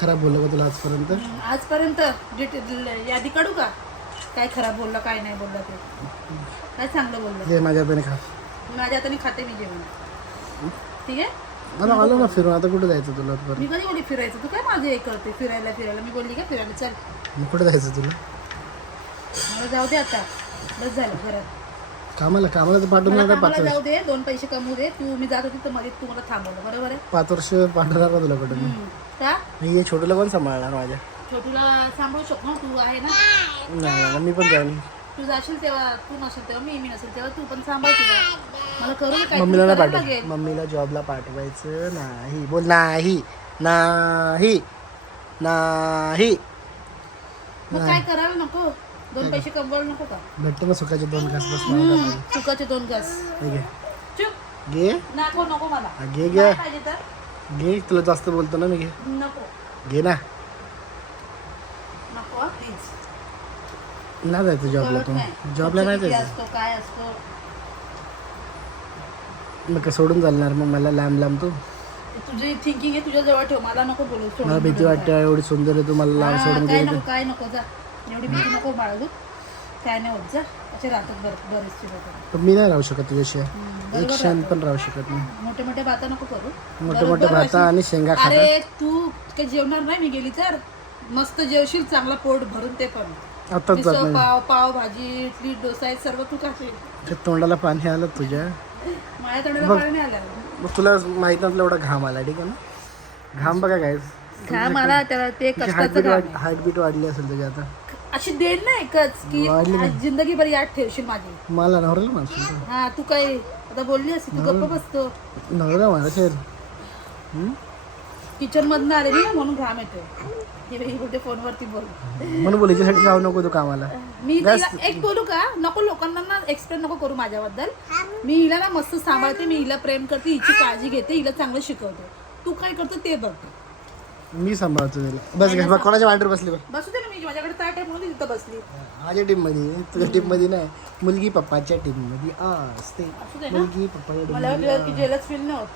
खराब बोललं का तुला आजपर्यंत? आजपर्यंत? डिटे- यादी काढू का? काय खराब बोललं काय नाही बोललं ते. काय चांगलं बोललं? हे माझ्या हाताने खा. माझ्या हाताने खाते मी जेवण. ठीक आहे? मला आलो ना फिरून. आता कुठे जायचं तुला परत? मी कधी बोली फिरायचं? तू काय माझं हे करते? फिरायला फिरायला. मी बोलली का फिरायला? चल. मग कुठे जायचं तुला? मला जाऊ दे आता. बस झालं घरात कामाला कामाला तर पाठवून मला नका कामाला पाच जाऊ दे दोन पैसे कमवू दे. तू मी जात होती तर मध्ये तू मला थांबवलं बरोबर आहे? पाच वर्ष पाठवणार का तुला कुठे हम्म. का? मी हे छोटूला पण सांभाळणार माझ्या. छोटूला सांभाळू शकतो ना तू आहे ना? नाही नाही, मी पण जाईन. तू जाशील तेव्हा तू नसेल तेव्हा मी मी नसेल तेव्हा तू पण सांभाळ तुला मला करू दे काय? मम्मीला नाही पाठव मम्मीला जॉबला पाठवायचं नाही. बोल नाही. नाही. नाही मग काय करायला नको? दोन पैसे कमवायला नको का? भेटते ना सुखाचे दोन घास? बस चुकाचे दोन घास. घे. चुप. घे. नको नको मला. घे घे. काय पाहिजे तर. घे तुला जास्त बोलतो ना मी घे. नको. घे ना. नको प्लीज नाही जायचं जॉबला तू. जॉबला नाही जायचं. असतो काय असतो? मग काय सोडून चालणार? मग मला लांब लांब तू. तुझी थिंकिंग आहे तुझ्या जवळ ठेव. मला नको बोलू मला भीती. वाटते एवढी सुंदर आहे तू मला लांब सोडून काय नको काय नको जा. एवढी भीती नको बाळगू. काय नाही होत जा. असे राहतात बरं बरेचसे लोक. पण मी नाही राहू शकत तुझ्याशिवाय एक क्षण पण राहू शकत नाही. मोठे मोठे भाता नको करू. मोठे मोठे बरोबर भाता आणि शेंगा अरे तू काही जेवणार नाही मी गेली तर? मस्त जेवशील चांगला पोट भरून ते पण. आताच जात मिसळ नाही. पाव पाव भाजी इडली डोसा हे सर्व तू खाशील. ते तोंडाला पाणी आलं तुझ्या. माझ्या तोंडाला पाणी नाही आलं. मग तुला माहीत नसलं एवढा घाम आला ठीक आहे ना? घाम बघा काय घाम आला त्याला ते कष्टाचं हार्टबीट घाम आहे. हार्टबीट वाढली असेल तुझी आता. अशी देण ना एकच की वाढली आज जिंदगीभर याद ठेवशील माझी. मला नवऱ्याला मारशील. हा तू काय आता बोलली असती तू गप्प बसतो. नवऱ्याला मारायचे किचन मधनं आलेली ना म्हणून घाम येतोय. हे बाई बोलते फोनवरती बोल. म्हणून बोल हिच्यासाठी जाऊ नको तू कामाला. मी तिला एक बोलू का? नको लोकांना ना एक्सप्लेन नको करू माझ्याबद्दल. मी हिला ना मस्त सांभाळते मी हिला प्रेम करते हिची काळजी घेते हिला चांगलं शिकवते. तू काय करतो ते बघ. मी सांभाळतो बस कोणाच्या बसली बघ. बसू दे मी माझ्याकडे ताट आहे म्हणून ती तिथं बसली माझ्या टीममध्ये तुझ्या टीममध्ये नाही. मुलगी पप्पाच्या टीममध्ये. असते. असू दे ना. मुलगी पप्पाच्या मला वाटलं की जेलच फील नाही होत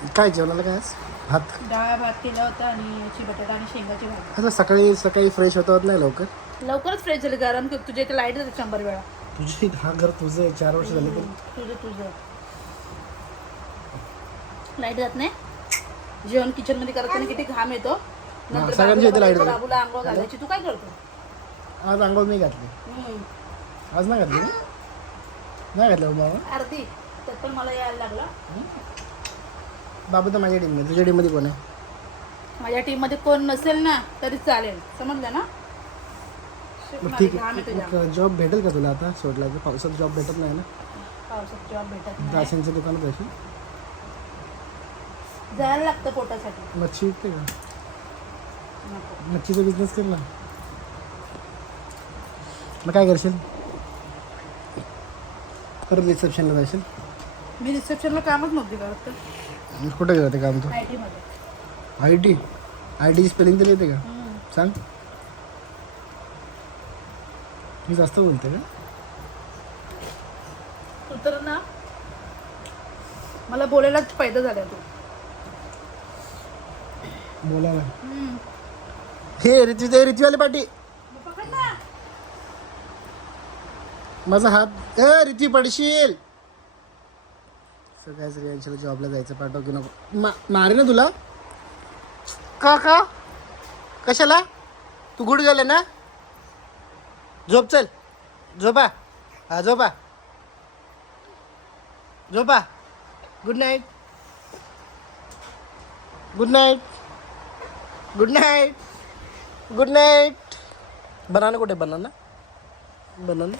टीम काय जेवणाला काय आज? भात. डाळ भात केला होता आणि याची बटाटा आणि शेंगाची भाजी. आता सकाळी सकाळी फ्रेश होता होत नाही लवकर? लवकरच फ्रेश झालं गरम कर तुझ्या इथे लाइट जाते शंभर वेळा. तुझी हा घर तुझं आहे चार वर्ष झाले तरी. तुझं तुझं लाइट जात नाही. जेवण किचनमध्ये करताना किती घाम येतो. नंतर सगळ्यांच्या इथे light बाबूला- जाते. बाबूला आंघोळ घालायची. तू काय करतो? आज अंघोळ नाही घातली. हम्म. आज नाही घातली ना? नाही घातलं बाबा. अर्धी. त्यात पण मला यायला लागला. बाबू तर माझ्या टीममध्ये. तुझ्या टीममध्ये कोण आहे? माझ्या टीममध्ये कोण नसेल ना तरी चालेल. समजलं ना? शिट, मग मला ठीक घाम येतो जाम. आहे जॉब भेटेल का तुला आता? सोडला तर पावसात जॉब भेटत नाही ना? पावसात जॉब भेटत नाही. राशनच्या दुकानात अशी जायला लागतं पोटासाठी. मच्छी विकते का? मच्छीचा बिझनेस कर ना मग काय करशील? परत रिसेप्शनला जाशील? मी रिसेप्शनला कामच नव्हती करत मग कुठे गेलं ते काम तू? I T I T I T spelling तरी येते का. सांग. मी जास्त बोलते का? तू तर ना मला बोलायलाच पैदा झाला तू. बोलायला. हे ऋतू ते ऋतूवाले पाटी. माझा हात. ए रिती पडशील. सगळ्या सगळ्यांच्या जॉबला जायचं पाठव की नको. मा मारे ना तुला. का का? कशाला? तू गुड गेले ना? झोप चल. झोपा. हा झोपा. झोपा. Good night good night good night good night banana कुठे? बनाना बनाना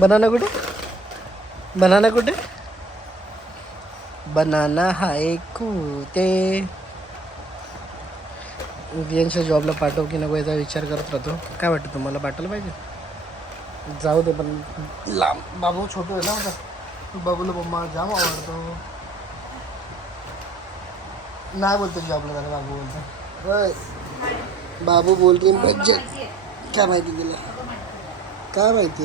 बनाना कुठे? बनाना कुठे? बनाना हा एक कुते यांच्या जॉबला पाठव की नको याचा विचार करत राहतो. काय वाटतं तुम्हाला? पाठवलं पाहिजे? जाऊ दे पण लांब. बाबू छोटो आहे ना माझा बाबूला मम्मा जाम आवडतो. नाही बोलतो जॉबला त्याला बाबू बोलतो. बस बाबू बोल की बज्जत काय माहिती तुला? काय माहिती?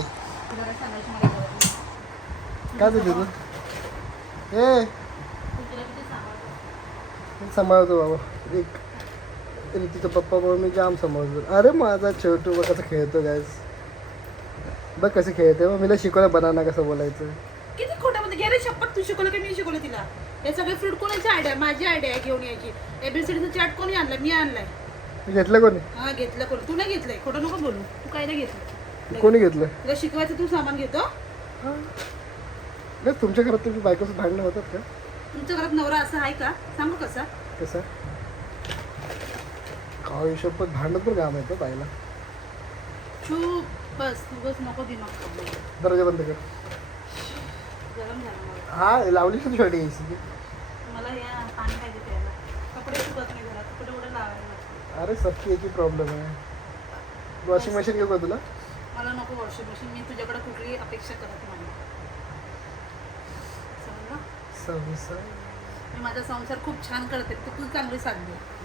काय सांगायची तू ए. सांभाळतो बाबा. एक. तिचा पप्पा बाबा मी जाम सांभाळतो. अरे माझा छोटू बघ कसं खेळतो गायस बघ कसं खेळते हो. मग मीला शिकवलं बनाना कसं बोलायचं किती खोट्यामध्ये गेले शपथ तू शिकवलं की मी शिकवलं तिला? हे सगळे फ्रूट कोणाची आयडिया? माझी आयडिया आहे घेऊन यायची. एबीसीडीचं चाट कोणी आणलं? मी आणलाय. घेतलं कोणी? हा घेतलं कोणी? तू नाही घेतलंय. खोटं नको बोलू. तू काय नाही घेतलं कोणी घेतलं तुला शिकवायचं तू सामान घेतो. नाही तुमच्या घरात तुम्ही बायकोचं भांडणं होतात का? तुमच्या घरात नवरा असा आहे का? सांगू कसा? कसं? काय शपथ भांडण पण काम येतं पाहिला चूप बस. तू बस नको दिमाग. दरवाजा बंद कर. गरम हा लावली का छोटी एसी मला या पाणी पाहिजे प्यायला. कपडे सुकत नाही घरात. कपडे एवढे लावायला लागतात. अरे सबकी एक ही प्रॉब्लेम आहे. वॉशिंग मशीन घेऊ का तुला? मला नको वॉशिंग मशीन मी तुझ्याकडे कुठली अपेक्षा करत नाही. समजलं? सव्वीस मी माझा संसार खूप छान करते. ते तू चांगली तर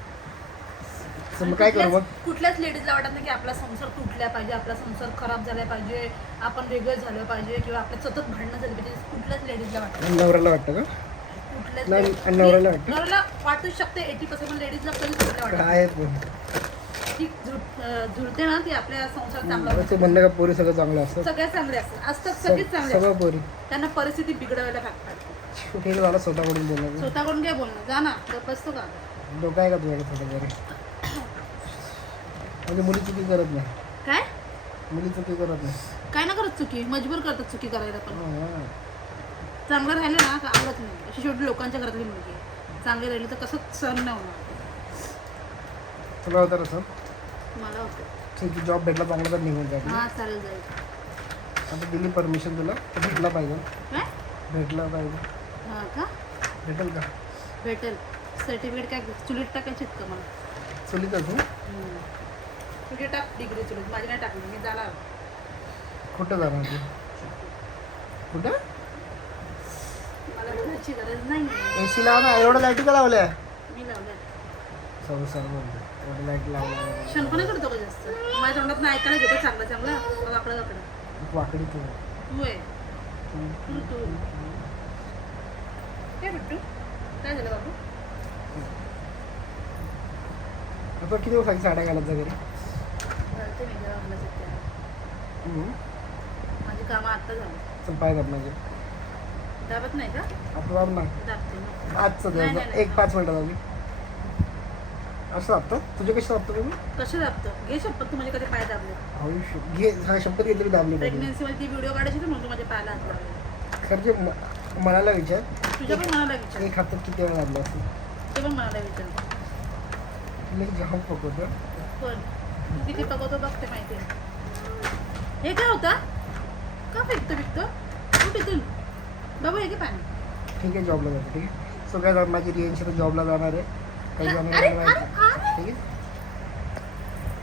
मग काय करू मग कुठल्याच- कुठल्याच लेडीजला वाटत नाही की आपला संसार तुटला पाहिजे आपला संसार खराब झाला पाहिजे आपण वेगळं झालं पाहिजे किंवा आपल्या सतत भांडणं झाली पाहिजे कुठल्याच लेडीजला वाटत. नवऱ्याला वाटतं का कुठल्याच नाही, ladies- आणि नवऱ्याला वाटतं? नवऱ्याला वाटू शकते एटी पर्सेंट पण लेडीजला कधीच कुठल्या वाटत काय आहेत पण नाही. ती झुट- अं, झुरते ना ती आपल्या संसार चांगला होतो. ते म्हणणं का पोरी सगळं चांगलं असतं सगळ्या चांगल्या असतात असतात सगळेच चांगले सगळं असतात. पोरी त्यांना परिस्थिती बिघडवायला झालं स्वतःकडून बोलायचं स्वतःकडून काय बोलणं जा ना बसतो का डोकं आहे का तुझ्याकडे थोडं जरी म्हणजे मुली चुकी करत नाही. काय? मुली चुकी करत नाही. काय ना करत चुकी? मजबूर करतात चुकी करायला पण. हा. चांगलं राहिलं ना का आवडत नाही. अशी शेवटी लोकांच्या घरातली मुलगी आहे. चांगली राहिली तर कसं सहन नाही होणार. तुला होतं असं मला होतं जॉब भेटला चांगला तर निघून जाईल हा चालेल जाईल आता दिली परमिशन तुला तर भेटला पाहिजे. काय? भेटला पाहिजे. हा का? भेटेल का? भेटेल. सर्टिफिकेट काय चुलीत टाकायचे आहेत का मला? ना हम्म. तुझी टाक डिग्री चुलीत माझी नाही टाकली मी जाणार. कुठं जाणार तू कुठं? मला घराची गरज नाही ए सी लाव ना एवढ्या लाईटी का लावल्या? मी लावल्या सर्व सर्व एवढ्या लाइट लावल्या शनपणा करतो का जास्त? माझ्या तोंडात नाही ऐकायला घेतो चांगलं चांगलं. मग आपलं आपलं वाकडी तू. तू आहे तू तू. काय बिट्टू काय झालं बाबू? आता किती दिवसाची साड्या घालत जा घरी? घालते मी जरा घालत सध्या हम्म. माझी कामं आत्ता झाली. चल पाय दाब माझे. दाबत नाही का? आता दाब ना. दाबते मी आजचं नाही, दिवस. नाही, एक पाच मिनिटात आधी असं दाबतं? तुझे कसे दाबतो तुम्ही? कसे दाबतो? घे शपथ तू माझे कधी पाय दाबले? आयुष्य घे हा शपथ घेतली दाबली पाहिजे. प्रेग्नेन्सीमध्ये ती व्हिडिओ काढायची तर म्हणून तू माझ्या पायाला हात लावले. खरं जे म- मनाला विचार. तुझ्या पण मनाला विचार. एक हातात किती वेळा दाबलं असतं तुझ्या पण मनाला विचार. तुला जाम पकवतो पण किती पकवतो बघते माहिती आहे. हे काय होता? का फेकतो फेकतो कुठे इथून? बाबू हे घे पाणी. ठीक आहे जॉबला जातो ठीक आहे. सो काय माझी तर जॉबला जाणार आहे. काही जाणार ठीक आहे?